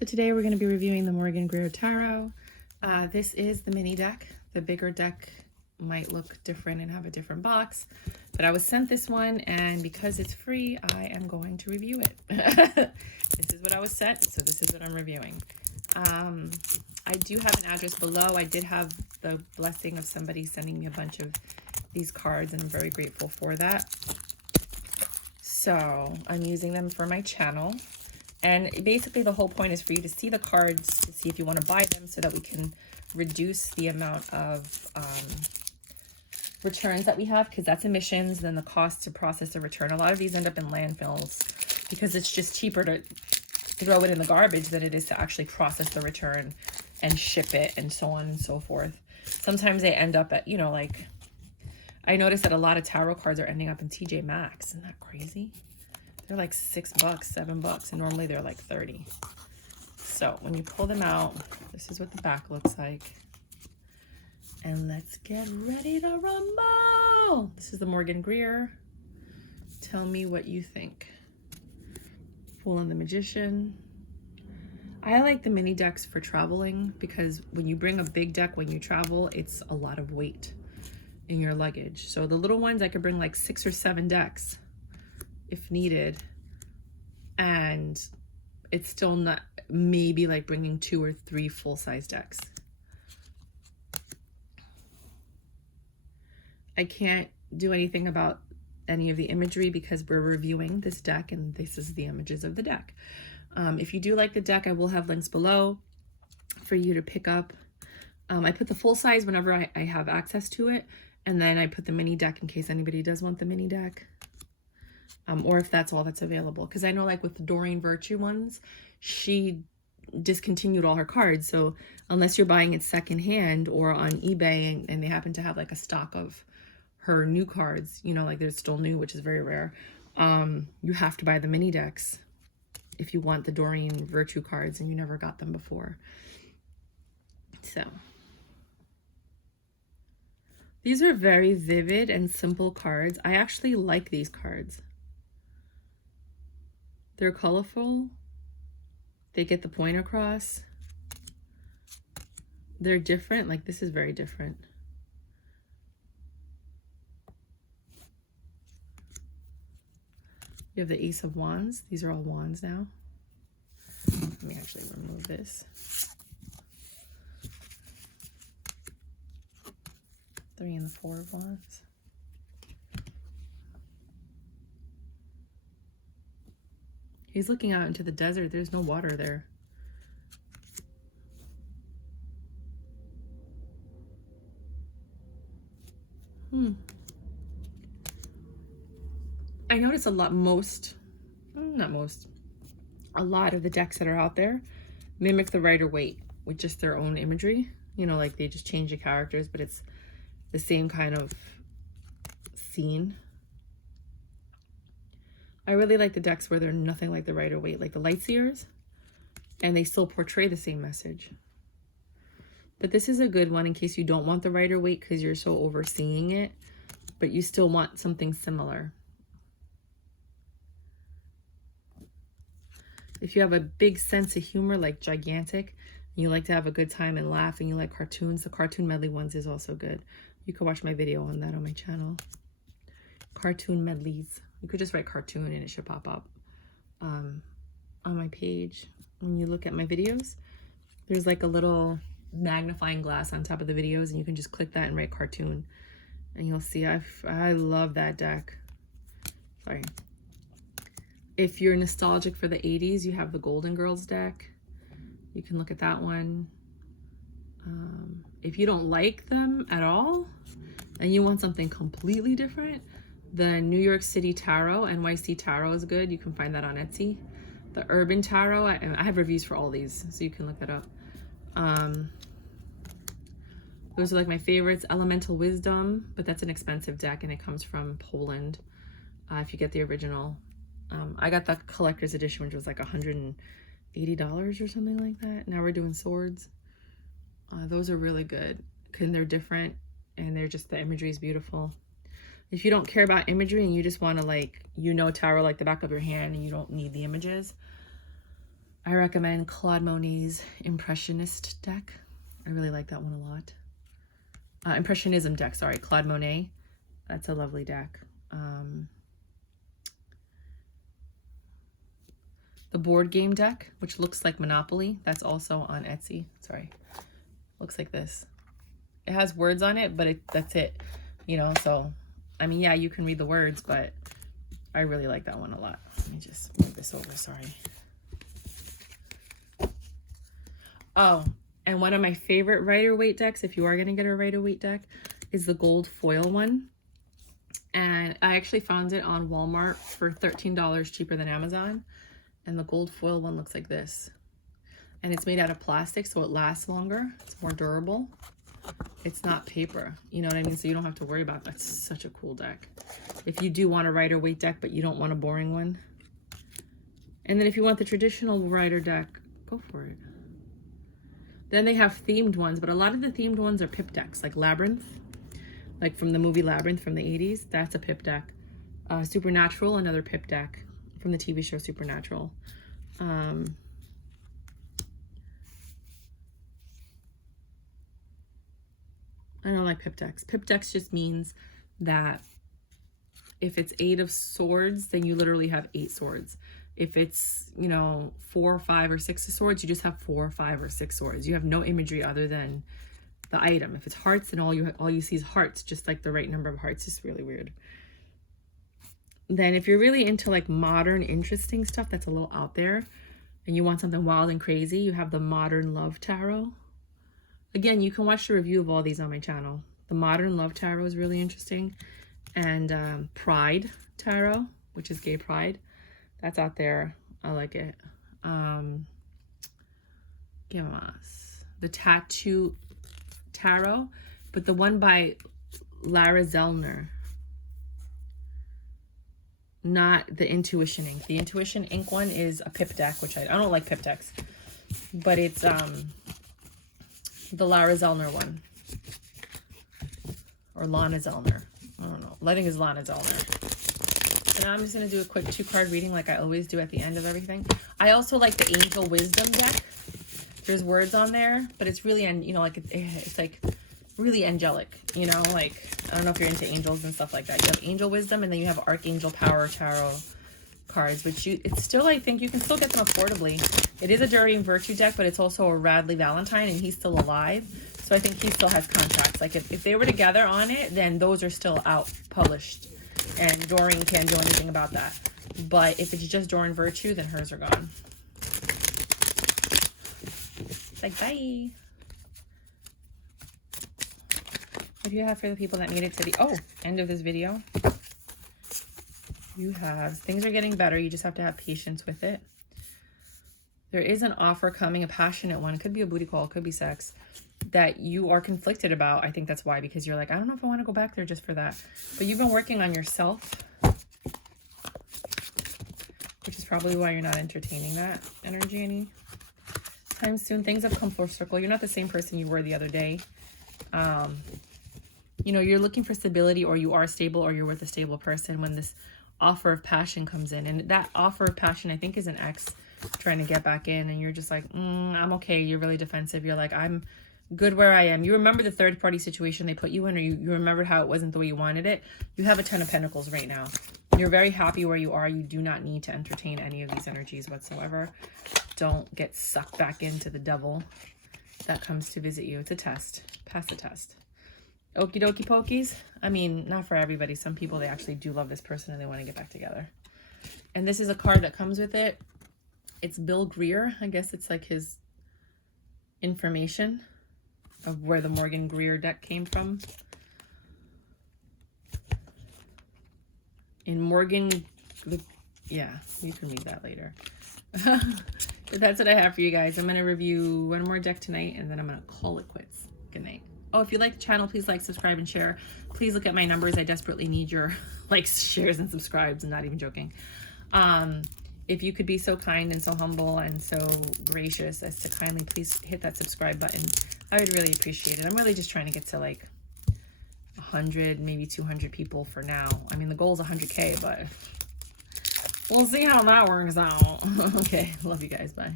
So today we're going to be reviewing the Greer Tarot. This is the mini deck. The bigger deck might look different and have a different box, but I was sent this one, and because it's free, I am going to review it. This is what I was sent, so this is what I'm reviewing. I do have an address below. I did have the blessing of somebody sending me a bunch of these cards, and I'm very grateful for that. So I'm using them for my channel. And basically the whole point is for you to see the cards, to see if you want to buy them so that we can reduce the amount of returns that we have, because that's emissions, then the cost to process a return. A lot of these end up in landfills because it's just cheaper to throw it in the garbage than it is to actually process the return and ship it and so on and so forth. Sometimes they end up at, you know, like, I noticed that a lot of tarot cards are ending up in TJ Maxx. Isn't that crazy? They're like $6, $7, and normally they're like 30. So when you pull them out, this is what the back looks like. And let's get ready to rumble. This is the Greer. Tell me what you think. Fool and the Magician. I like the mini decks for traveling because when you bring a big deck when you travel, it's a lot of weight in your luggage. So the little ones, I could bring like 6 or 7 decks if needed, and it's still not, maybe like bringing 2 or 3 full-size decks. I can't do anything about any of the imagery because we're reviewing this deck and this is the images of the deck. If you do like the deck, I will have links below for you to pick up. I put the full size whenever I have access to it, and then I put the mini deck in case anybody does want the mini deck. Or if that's all that's available. Because I know like with the Doreen Virtue ones, she discontinued all her cards. So unless you're buying it secondhand or on eBay and they happen to have like a stock of her new cards, you know, like they're still new, which is very rare, you have to buy the mini decks if you want the Doreen Virtue cards and you never got them before. So these are very vivid and simple cards. I actually like these cards. They're colorful. They get the point across. They're different. Like this is very different. You have the Ace of Wands. These are all wands now. Let me actually remove this. 3 and the 4 of Wands. He's looking out into the desert. There's no water there. I notice a lot, a lot of the decks that are out there mimic the Rider-Waite with just their own imagery. You know, like they just change the characters, but it's the same kind of scene. I really like the decks where they're nothing like the Rider-Waite, like the Lightseers, and they still portray the same message. But this is a good one in case you don't want the Rider-Waite because you're so overseeing it, but you still want something similar. If you have a big sense of humor, like gigantic, and you like to have a good time and laugh, and you like cartoons, the cartoon medley ones is also good. You can watch my video on that on my channel. Cartoon medleys. You could just write cartoon and it should pop up on my page. When you look at my videos, there's like a little magnifying glass on top of the videos, and you can just click that and write cartoon, and you'll see I love that deck. Sorry. If you're nostalgic for the 80s, you have the Golden Girls deck. You can look at that one. If you don't like them at all and you want something completely different, the New York City Tarot, NYC Tarot is good. You can find that on Etsy. The Urban Tarot, I have reviews for all these, so you can look that up. Those are like my favorites. Elemental Wisdom, but that's an expensive deck and it comes from Poland if you get the original. I got the collector's edition, which was like $180 or something like that. Now we're doing swords. Those are really good and they're different, and they're just, the imagery is beautiful. If you don't care about imagery and you just want to, like, you know, tarot like the back of your hand and you don't need the images, I recommend Claude Monet's Impressionist deck. I really like that one a lot. Impressionism deck, sorry, Claude Monet. That's a lovely deck. The board game deck, which looks like Monopoly, that's also on Etsy. Sorry, looks like this. It has words on it, but that's it, you know. So, I mean, yeah, you can read the words, but I really like that one a lot. Let me just move this over, sorry. Oh, and one of my favorite Rider-Waite decks, if you are going to get a Rider-Waite deck, is the gold foil one. And I actually found it on Walmart for $13 cheaper than Amazon. And the gold foil one looks like this. And it's made out of plastic, so it lasts longer. It's more durable. It's not paper, you know what I mean? So you don't have to worry about that. It's such a cool deck. If you do want a Rider-Waite deck, but you don't want a boring one. And then if you want the traditional Rider deck, go for it. Then they have themed ones, but a lot of the themed ones are pip decks, like Labyrinth, like from the movie Labyrinth from the 80s. That's a pip deck. Supernatural, another pip deck from the TV show Supernatural. I don't like pip decks. Pip decks just means that if it's 8 of swords, then you literally have 8 swords. If it's, you know, 4 or 5 or 6 of swords, you just have 4 or 5 or 6 swords. You have no imagery other than the item. If it's hearts, then all you see is hearts, just like the right number of hearts. It's really weird. Then if you're really into like modern, interesting stuff that's a little out there, and you want something wild and crazy, you have the Modern Love Tarot. Again, you can watch the review of all these on my channel. The Modern Love Tarot is really interesting. And Pride Tarot, which is gay pride. That's out there. I like it. ¿Qué más? The Tattoo Tarot, but the one by Lara Zellner. Not the Intuition Ink. The Intuition Ink one is a pip deck, which I don't like pip decks. But it's the Lara Zellner one. Or Lana Zellner. I don't know. I think it's Lana Zellner. And now I'm just going to do a quick 2-card reading like I always do at the end of everything. I also like the Angel Wisdom deck. There's words on there, but it's really, you know, like it's like really angelic, you know, like I don't know if you're into angels and stuff like that. You have Angel Wisdom, and then you have Archangel Power Tarot cards, which it's still, I think you can still get them affordably. It is a Durian Virtue deck, but it's also a Radley Valentine, and he's still alive. So I think he still has contracts. Like if they were together on it, then those are still out published. And Doreen can't do anything about that. But if it's just Dorian Virtue, then hers are gone. It's like, bye. What do you have for the people that made it to the end of this video? You have, things are getting better. You just have to have patience with it. There is an offer coming, a passionate one. It could be a booty call, it could be sex, that you are conflicted about. I think that's why, because you're like, I don't know if I want to go back there just for that. But you've been working on yourself, which is probably why you're not entertaining that energy any time soon. Things have come full circle. You're not the same person you were the other day. You know, you're looking for stability, or you are stable, or you're with a stable person when this offer of passion comes in. And that offer of passion, I think, is an ex trying to get back in, and you're just like, I'm okay. You're really defensive. You're like, I'm good where I am. You remember the third party situation they put you in, or you remembered how it wasn't the way you wanted it. You have a 10 of Pentacles right now. You're very happy where you are. You do not need to entertain any of these energies whatsoever. Don't get sucked back into the devil that comes to visit you. It's a test. Pass the test. Okie dokie pokies. I mean, not for everybody. Some people, they actually do love this person and they want to get back together. And this is a card that comes with it. It's Bill Greer. I guess it's like his information of where the Morgan Greer deck came from. In Morgan, yeah, you can read that later. But that's what I have for you guys. I'm going to review one more deck tonight, and then I'm going to call it quits. Good night. Oh, if you like the channel, please like, subscribe, and share. Please look at my numbers. I desperately need your likes, shares, and subscribes. I'm not even joking. If you could be so kind and so humble and so gracious as to kindly please hit that subscribe button, I would really appreciate it. I'm really just trying to get to like 100, maybe 200 people for now. I mean, the goal is 100K, but We'll see how that works out. Okay, love you guys. Bye.